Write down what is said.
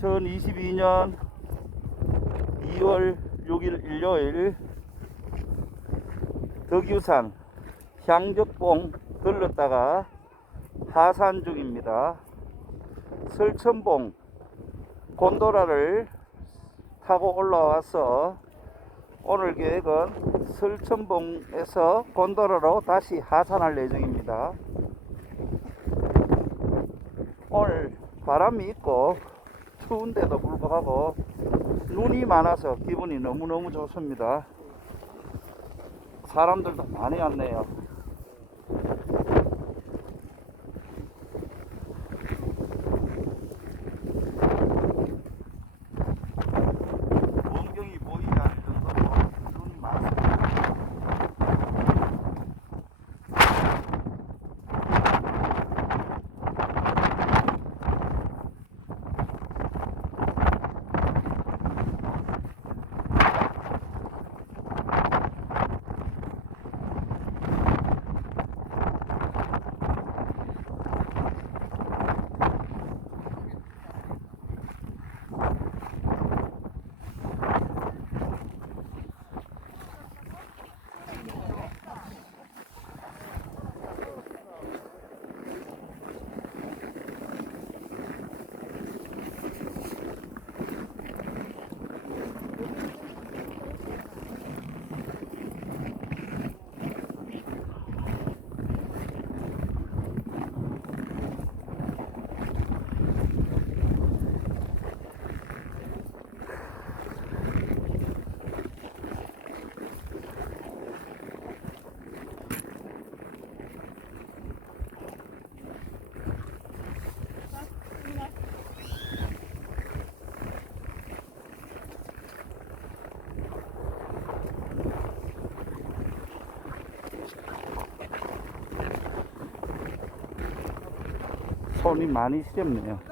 2022년 2월 6일 일요일 덕유산 향적봉 들렀다가 하산 중입니다. 설천봉 곤도라를 타고 올라와서 오늘 계획은 설천봉에서 곤도라로 다시 하산할 예정입니다. 오늘 바람이 있고 추운데도 불구하고 눈이 많아서 기분이 너무너무 좋습니다. 사람들도 많이 왔네요. 풍경이 보이지 않을 정도로 눈이 많습니다. 손이 많이 시렵네요.